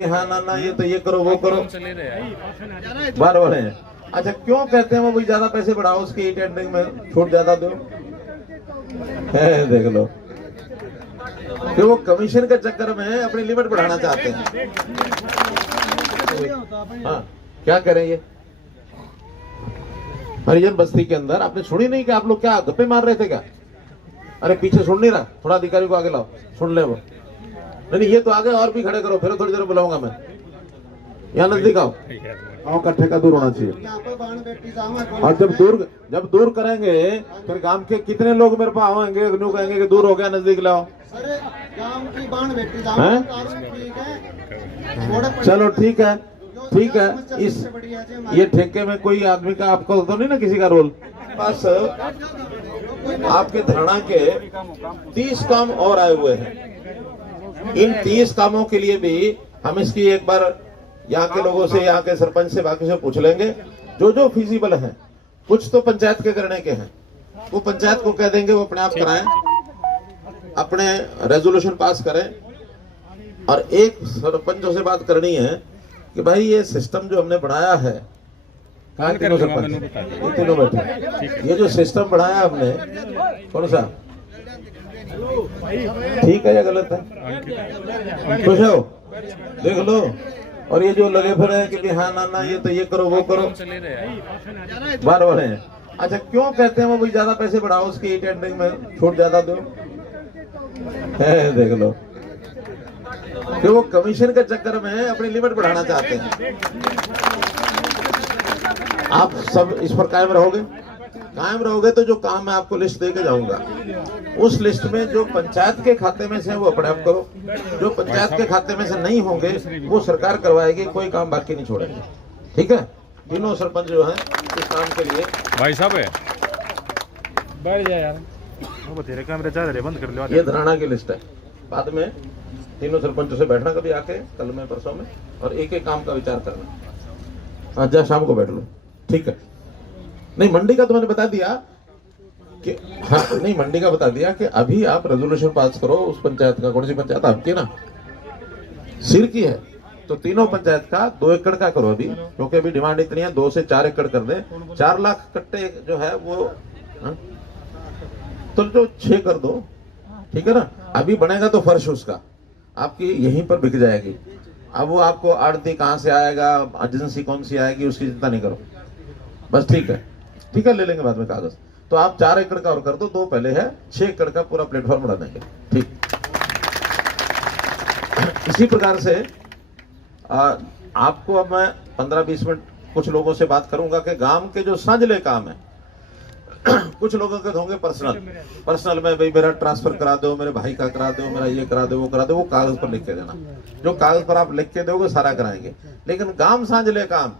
हाँ ना ना ये तो ये करो वो करो बार बार है। अच्छा क्यों कहते हैं वो भाई ज्यादा पैसे बढ़ाओ, उसकी टेंडरिंग में छूट ज्यादा दो है, देख लो कि वो कमीशन के चक्कर में अपनी लिमिट बढ़ाना चाहते हैं। हाँ क्या करें ये हरिजन बस्ती के अंदर आपने सुनी नहीं कि आप लोग क्या गप्पे मार रहे थे क्या? अरे पीछे सुन नहीं रहा, थोड़ा अधिकारी को आगे लाओ सुन ले वो। नहीं ये तो आगे और भी खड़े करो, फिर थोड़ी देर बुलाऊंगा मैं। यहाँ नजदीक आओ, गाँव का ठेका दूर होना चाहिए। और जब दूर करेंगे फिर गांव के कितने लोग मेरे पास आएंगे, न्यू कहेंगे कि दूर हो गया नजदीक लाओ। चलो ठीक है ठीक है। इस ये ठेके में कोई आदमी का आपको तो नहीं ना किसी का रोल? बस आपके धरना के 30 काम और आए हुए हैं। इन 30 कामों के लिए भी हम इसकी एक बार यहाँ के लोगों से, यहाँ के सरपंच से, बाकी से पूछ लेंगे जो फिजिबल है। कुछ तो पंचायत के करने के हैं, वो पंचायत को कह देंगे वो अपने आप कराएं, अपने रेजोल्यूशन पास करें। और एक सरपंचों से बात करनी है कि भाई ये सिस्टम जो हमने बनाया है, कहाँ तीनों सरपंच ये तीनों बैठे, ये जो सिस्टम बनाया हमने कौन सा ठीक है या गलत है? खुश हो देख लो। और ये जो लगे फिर है कि हाँ ना ना ये तो ये करो वो करो बार बार है। अच्छा क्यों कहते हैं वो भाई ज्यादा पैसे बढ़ाओ, उसकी टेंडरिंग में छूट ज्यादा दो है, देख लो कि वो कमीशन के चक्कर में अपनी लिमिट बढ़ाना चाहते हैं। आप सब इस पर कायम रहोगे तो जो काम मैं आपको लिस्ट दे के जाऊंगा, उस लिस्ट में जो पंचायत के खाते में से वो अपने आप करो, जो पंचायत के खाते में से नहीं होंगे वो सरकार करवाएगी, कोई काम बाकी नहीं छोड़ेंगे। ठीक है? तीनों सरपंच जो हैं इस काम के लिए भाई साहब है बैठ जा यार, वो तेरे कैमरे चाह रहे बंद कर लो। ये धराना की लिस्ट है। बाद में तीनों सरपंचों से बैठना कभी आके, कल में परसों में, और एक एक काम का विचार करना। आज शाम को बैठ लो, ठीक है? नहीं मंडी का तो मैंने बता दिया कि हाँ, नहीं मंडी का बता दिया कि अभी आप रेजोल्यूशन पास करो उस पंचायत का। कौन सी पंचायत आपकी ना सिर की है, तो तीनों पंचायत का 2 एकड़ का करो अभी, क्योंकि अभी डिमांड इतनी है 2 से 4 एकड़ कर दे। 4 लाख कट्टे जो है वो तो जो 6 कर दो, ठीक है ना? अभी बनेगा तो फर्श उसका आपकी यहीं पर बिक जाएगी। अब वो आपको आड़ती कहाँ से आएगा, एजेंसी कौन सी आएगी, उसकी चिंता नहीं करो बस। ठीक है ले लेंगे बाद में कागज। तो आप 4 एकड़ का और कर दो, 2 पहले है, 6 एकड़ का पूरा प्लेटफॉर्म बना देंगे। ठीक इसी प्रकार से आपको अब मैं 15-20 मिनट कुछ लोगों से बात करूंगा कि गांव के जो सांझले काम है कुछ लोगों के होंगे पर्सनल में, भाई मेरा ट्रांसफर करा दो, मेरे भाई का करा दो, मेरा ये करा दो वो करा दो, वो कागज पर लिख के देना। जो कागज पर आप लिख के दोगे सारा कराएंगे। लेकिन गांव सांझले काम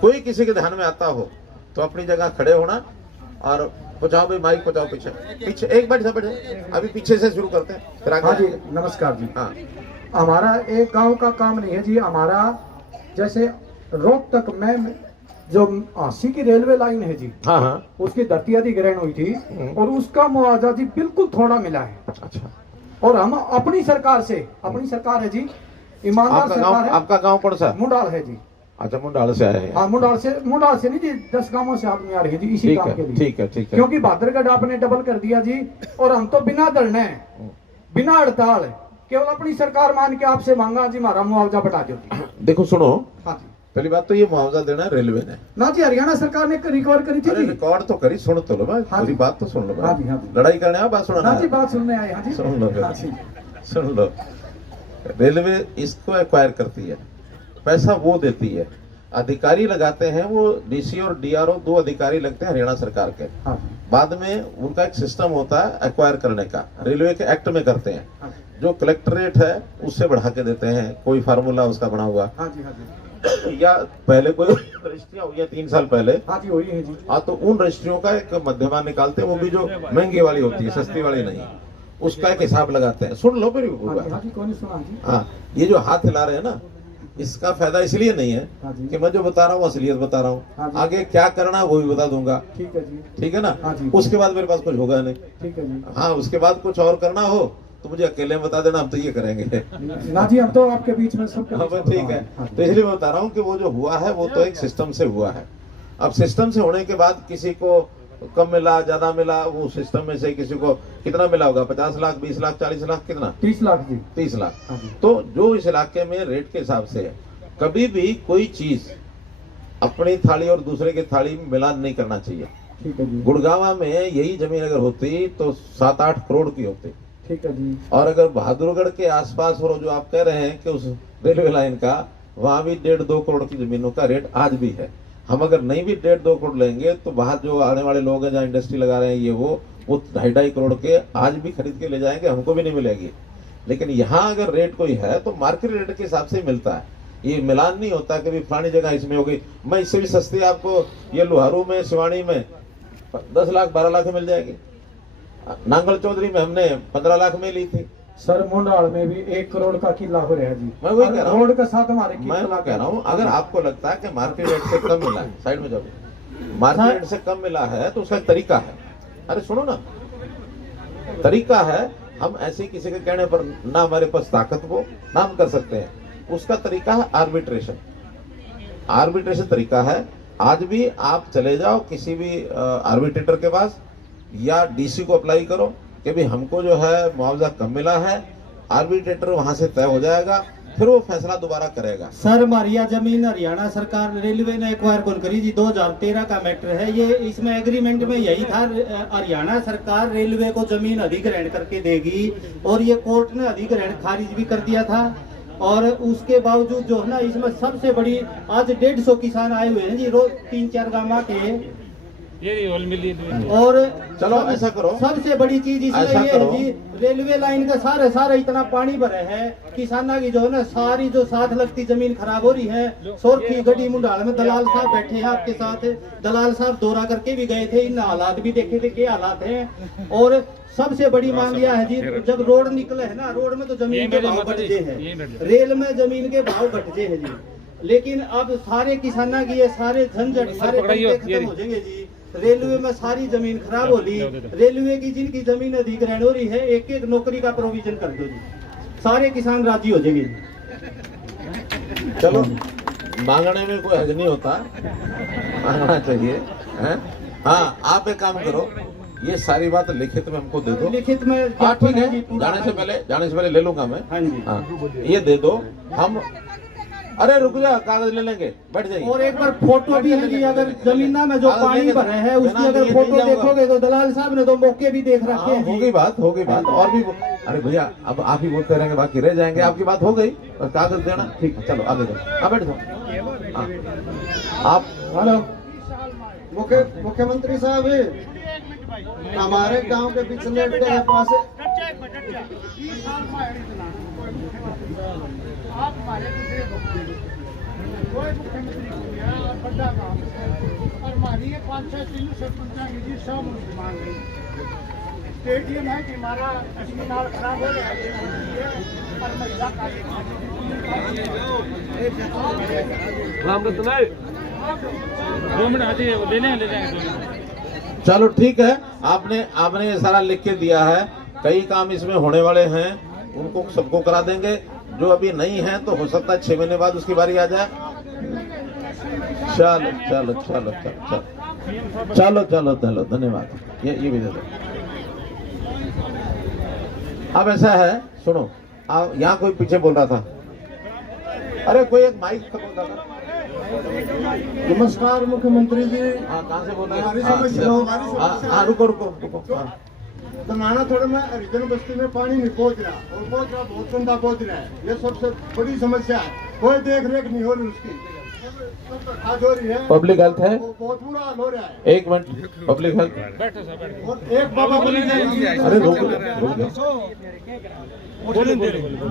कोई किसी के ध्यान में आता हो तो अपनी जगह खड़े होना और पहुंचाओ भाई, माइक पहुंचाओ पीछे एक बैठ अभी पीछे से शुरू करते हैं फिर आगे। हाँ जी नमस्कार जी। हाँ हमारा एक गांव का काम नहीं है जी, हमारा जैसे रोहतक में जो 80 की रेलवे लाइन है जी, हाँ उसकी धरती अधिग्रहण हुई थी और उसका मुआवजा जी बिल्कुल थोड़ा मिला है। अच्छा। और हम अपनी सरकार है जी, ईमानदार सरकार है। आपका गाँव कौन सा? मुंडाल है जी। अच्छा मुंडाल से आए हैं? हाँ मुंडाल से नहीं जी, 10 गांवों से आदमी आ रहे हैं जी इसी काम के लिए। ठीक है क्योंकि भादरगढ़ आपने डबल कर दिया जी, और हम तो बिना धरने बिना हड़ताल केवल अपनी सरकार मान के आपसे मांगा जी हमारा मुआवजा बढ़ा दो जी। देखो सुनो, हाँ जी पहली बात तो ये मुआवजा देना रेलवे ने ना जी, हरियाणा सरकार ने रिकवर करी थी जी। रिकॉर्ड तो करी, सुन तो लो हाँ मेरी बात तो सुन लो। हाँ जी लड़ाई करने आ, बात सुना हाँ जी, बात सुनने आए। हाँ जी सुन लो हाँ जी। सुन लो। रेलवे इसको एक्वायर करती है, पैसा वो देती है, अधिकारी लगाते हैं वो डीसी और डीआरओ, 2 अधिकारी लगते हैं हरियाणा सरकार के। हाँ। बाद में उनका एक सिस्टम होता है एक्वायर करने का, रेलवे के एक्ट में करते हैं। हाँ। जो कलेक्टरेट है उससे बढ़ा के देते हैं, कोई फार्मूला उसका बना हुआ। हाँ जी या पहले कोई रजिस्ट्रियां हुई है 3 साल पहले। हाँ जी हुई है जी। हाँ तो उन रजिस्ट्रियों का एक मध्यमान निकालते हैं, वो भी जो महंगी वाली होती है, सस्ती वाली नहीं, उसका एक हिसाब लगाते हैं। सुन लो मेरी बात। हाँ ये जो हाथ हिला रहे हैं ना, इसका फायदा इसलिए नहीं है कि मैं जो बता रहा हूँ असलियत बता रहा हूँ, आगे क्या करना है वो भी बता दूंगा। ठीक है जी। ठीक है ना? हाँ जी। उसके बाद मेरे पास कुछ होगा नहीं। ठीक है जी। हाँ उसके बाद कुछ और करना हो तो मुझे अकेले बता देना, हम तो ये करेंगे। ना जी, हम तो आपके बीच में सब हाँ बस ठीक है। तो इसलिए मैं बता रहा हूँ कि वो जो हुआ है वो तो एक सिस्टम से हुआ है। अब सिस्टम से होने के बाद किसी को कम मिला, ज्यादा मिला, वो सिस्टम में से किसी को कितना मिला होगा, 50 लाख, 20 लाख, 40 लाख, कितना, 30 लाख जी। 30 लाख। हाँ जी। तो जो इस इलाके में रेट के हिसाब से है, कभी भी कोई चीज अपनी थाली और दूसरे की थाली में मिलान नहीं करना चाहिए। ठीक है जी। गुड़गावा में यही जमीन अगर होती तो 7-8 करोड़ की होती। ठीक है जी। और अगर बहादुरगढ़ के आसपास और जो आप कह रहे हैं कि उस रेलवे लाइन का, वहां भी 1.5-2 करोड़ की जमीनों का रेट आज भी है। हम अगर नहीं भी 1.5-2 करोड़ लेंगे तो बाहर जो आने वाले लोग हैं, जहाँ इंडस्ट्री लगा रहे हैं ये वो 2.5 करोड़ के आज भी खरीद के ले जाएंगे, हमको भी नहीं मिलेगी। लेकिन यहाँ अगर रेट कोई है तो मार्केट रेट के हिसाब से मिलता है। ये मिलान नहीं होता कि भी फलानी जगह इसमें हो गई, मैं इससे भी सस्ती आपको ये लोहारू में, सिवानी में 10 लाख 12 लाख में मिल जाएगी। नांगल चौधरी में हमने 15 लाख में ली थी। सर मुंडाल में भी 1 करोड़ का किला हो रहा है जी। मैं वही कह रहा हूँ, रोड के साथ हमारे मैं वो कह रहा हूँ, अगर आपको लगता है कि मार्केट रेट से कम मिला है, साइड में जाओ, मार्केट रेट से कम मिला है तो उसका एक तरीका है। अरे सुनो ना, तरीका है, हम ऐसे किसी के कहने पर ना हमारे पास ताकत हो ना हम कर सकते हैं। उसका तरीका है आर्बिट्रेशन। आर्बिट्रेशन तरीका है। आज भी आप चले जाओ किसी भी आर्बिट्रेटर के पास या डीसी को अप्लाई करो कि भी हमको जो है मुआवजा कम मिला है, आर्बिट्रेटर वहां से तय हो जाएगा, फिर वो फैसला दोबारा करेगा। सर हमारी यह जमीन हरियाणा सरकार रेलवे ने एक्वायर कौन करी जी, 2013 का मैटर है ये। इसमें एग्रीमेंट में यही था, हरियाणा सरकार रेलवे को जमीन अधिग्रहण करके देगी, और ये कोर्ट ने अधिग्रहण खारिज भी कर दिया था। और उसके बावजूद जो है ना, इसमें सबसे बड़ी आज 150 किसान आए हुए हैं जी, रोज 3-4 गांव के। और चलो ऐसा करो, सबसे बड़ी चीज इसमें ऐसा ये है करो। जी, रेलवे लाइन का सारे इतना पानी भरे है, किसाना की जो है ना सारी जो साथ लगती जमीन खराब हो रही है। सोरखी गड्डी मुंडाल में दलाल साहब बैठे हैं आपके साथ, दलाल साहब दौरा करके भी गए थे, इन हालात भी देखे थे क्या हालात हैं। और सबसे बड़ी मांग यह है जी, जब रोड निकले है ना, रोड में तो जमीन के भाव घटे हैं, रेल में जमीन के भाव घटे हैं जी। लेकिन अब सारे किसाना की ये सारे झंझट सारे खत्म हो जाएंगे जी। रेलवे में सारी जमीन खराब हो रही, रेलवे की जिनकी जमीन अधिग्रहण हो रही है, एक नौकरी का प्रोविजन कर दो जी, सारे किसान राजी हो जाएंगे जी। चलो मांगने में कोई हर्ज नहीं होता, मांगना चाहिए है? हाँ आप एक काम करो, ये सारी बात लिखित में हमको दे दो। लिखित में हाँ ठीक है, जाने से पहले ले लूंगा मैं। हाँ जी। हाँ ये दे दो हम। अरे रुक जा, कागज ले लेंगे, बैठ जाइए। और एक बार फोटो भी है जी, अगर जमीना में जो पानी भरे है उसकी अगर फोटो देखोगे तो दलाल साहब ने तो मौके भी देख रखे हैं। हो गई बात और भी। अरे भैया अब आप ही बोलते रहेंगे, बाकी रह जाएंगे। आपकी बात हो गई, और कागज देना ठीक है। चलो आगे जाओ, बैठ जाओ। आप हेलो मुख्यमंत्री साहब, हमारे गांव के पिछले पास आप हमारे कोई मुख्यमंत्री हो गया और बड़ा काम है, और हमारी ये 5-6 किलो सरपंच जी सब मुसलमान गई। स्टेडियम है कि हमारा अस्पताल खराब हो रहा है और महिला का ले जाएंगे। चलो ठीक है, आपने ये सारा लिख के दिया है। कई काम इसमें होने वाले हैं, उनको सबको करा देंगे। जो अभी नहीं है तो हो सकता है 6 महीने बाद उसकी बारी आ जाए। चलो चलो चलो चलो चलो चलो चलो धन्यवाद। ये भी दे दो। अब ऐसा है, सुनो, यहाँ कोई पीछे बोल रहा था। अरे कोई एक माइक का बोल रहा था। नमस्कार मुख्यमंत्री जी। हाँ कहाँ से बोल रहे हमारी हैं? समस्या हाँ रुको। दमाना थोड़े में हरिजन बस्ती में पानी नहीं पहुंच रहा, और पहुंच रहा बहुत गंदा पहुंच रहा है। ये सबसे बड़ी समस्या है, कोई देख रेख नहीं हो रही उसकी, हो रही है। पब्लिक हेल्थ है, बहुत बुरा हाल हो रहा है। 1 मिनट, पब्लिक हेल्थ। और एक बाबा अरे रुक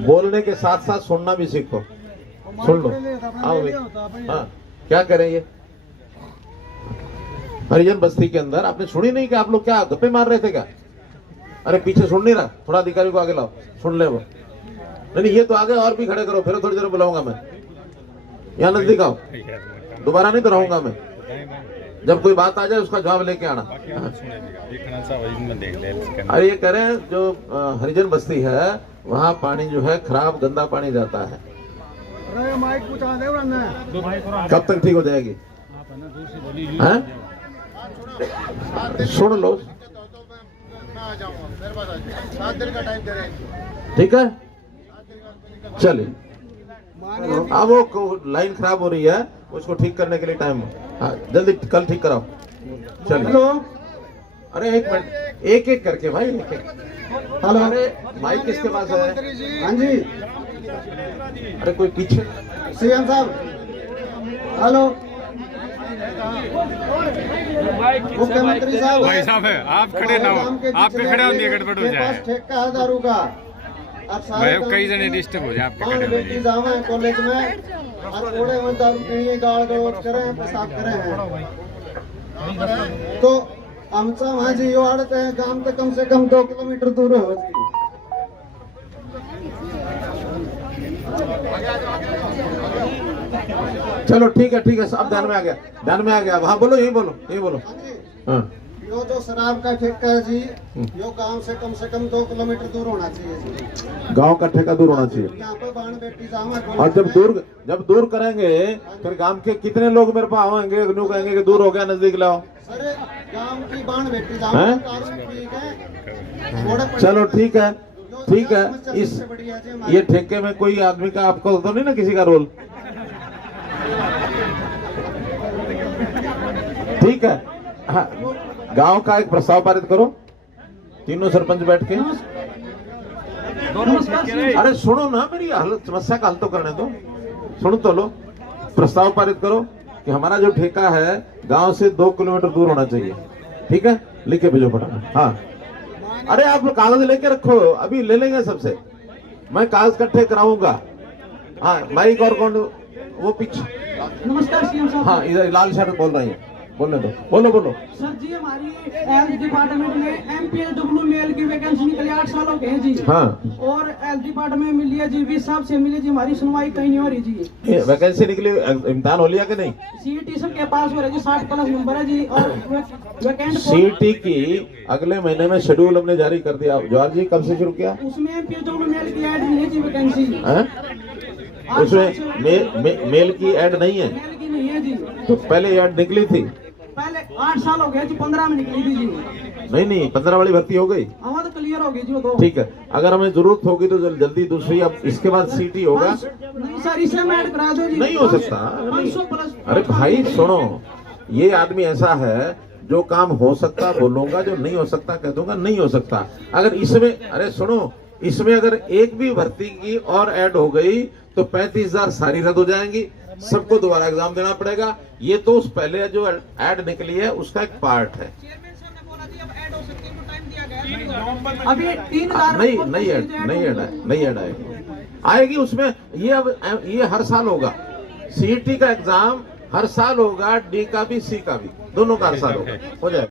बोलने के साथ साथ सुनना भी सीखो। सुन लो, आओ भाई। हाँ क्या करें ये हरिजन बस्ती के अंदर? आपने सुनी नहीं कि आप लोग क्या गप्पे मार रहे थे क्या? अरे पीछे सुन नहीं रहा, थोड़ा अधिकारी को आगे लाओ, सुन ले वो। नहीं ये तो आगे और भी खड़े करो, फिर थोड़ी देर बुलाऊंगा मैं। यहाँ नजदीक आओ, दोबारा नहीं तो रहूंगा मैं। जब कोई बात आ जाए उसका जवाब लेके आना। अरे ये कह रहे हैं जो हरिजन बस्ती है वहाँ पानी जो है खराब गंदा पानी जाता है। कब तक ठीक हो जाएगी? हैं? सुन लो, 7 दिन का टाइम दे रहे हैं। ठीक है, चलिए। अब वो लाइन खराब हो रही है, उसको ठीक करने के लिए टाइम, हाँ जल्दी कल ठीक कराओ। चलिए। हेलो, अरे एक मिनट, एक एक करके भाई, एक एक। हेलो, अरे माइक किसके पास है? हाँ जी, अरे कोई पीछे। सीएम साहब। हेलो, मुख्यमंत्री साहब। भाई साहब है, आप खड़े ना हो, आप पे खड़े होंगे गड़बड़ हो जाए। ठेका 1000 का। अब सारे कई जने डिस्टर्ब हो जाए, आप पे खड़े हो बेटी जाए। जावे कॉलेज में और थोड़े में दारू पीने गाल गलौज करे हैं, पेशाब करे हैं। तो आमचा वहाँ जी यो आड़ते हैं, गांव से कम 2 किलोमीटर दूर हो जी। चलो ठीक है, ठीक है, सब ध्यान में आ गया, ध्यान में आ गया। हाँ बोलो, यही बोलो, यही बोलो। हाँ, यो जो शराब का ठेका है जी, यो गांव से कम 2 किलोमीटर दूर होना चाहिए जी। गांव का ठेका दूर होना चाहिए। यहाँ पे बाण बेटी जावा और जब दूर करेंगे फिर गांव के कितने लोग मेरे पास आएंगे, न्यू कहेंगे कि दूर हो गया, नजदीक लाओ। अरे गांव की बाण बेटी जावा हैं? ठीक है, थोड़े चलो ठीक है, ठीक है। इस सबसे बढ़िया जी हमारी। ये ठेके में कोई आदमी का आपको तो नहीं ना किसी का रोल? ठीक है, हाँ, गांव का एक प्रस्ताव पारित करो, तीनों सरपंच बैठ के। अरे सुनो ना, मेरी समस्या का हल तो करने दो, सुनो तो लो। प्रस्ताव पारित करो कि हमारा जो ठेका है गांव से 2 किलोमीटर दूर होना चाहिए। ठीक है, लिख के भेजो फटाफट। हाँ, अरे आप कागज लेके रखो, अभी ले लेंगे सबसे, मैं कागज इकट्ठे कराऊंगा। हाँ, माइक और कौन, वो पीछे। नमस्कार सीएम साहब। हाँ, इधर लाल शर्ट बोल रही है, बोलने दो, बोलो बोलो। सर जी, हमारी हेल्थ डिपार्टमेंट में MPSW मेल की वैकेंसी निकली 8 साल हो गए हैं जी। हाँ, और हेल्थ डिपार्टमेंट में मिली है जी, 20 साहब से मिली जी, हमारी सुनवाई कहीं नहीं हो रही जी। ये वैकेंसी निकली, इम्तिहान हो लिया कि नहीं? CET सबके पास हो रहा है जी, 60+ नंबर है जी। और वैकेंट सीटी की अगले महीने में शेड्यूल हमने जारी कर दिया। जवाहर जी कब से शुरू किया? उसमें MPSW मेल की ऐड नहीं है जी वैकेंसी। हैं? उसमें मेल की ऐड नहीं है, मेल की नहीं है जी। तो पहले ऐड निकली थी। पहले 8 साल हो गए जी, 15 में निकली थी जी। नहीं 15 वाली भर्ती हो गई। हमारा तो क्लियर हो गई जी वो तो। ठीक है, अगर हमें जरूरत होगी तो जल्दी दूसरी, अब इसके बाद सीटी होगा। नहीं सर, इसे में ऐड करा दो जी। नहीं हो सकता। 500+। अरे भाई सुनो, ये आदमी ऐसा है जो काम हो सकता बोलूंगा, जो नहीं हो सकता कह दूंगा नहीं हो सकता। अगर इसमें, अरे सुनो, इसमें अगर एक भी भर्ती की और ऐड हो गई तो 35,000 सारी रद्द हो जाएंगी, सबको दोबारा एग्जाम देना पड़ेगा। ये तो उस पहले जो ऐड निकली है उसका एक पार्ट है। अभी 3000 नहीं ऐड आएगी उसमें। ये अब ये हर साल होगा, सीईटी का एग्जाम हर साल होगा, डी का भी सी का भी, दोनों का हर साल होगा, हो जाएगा।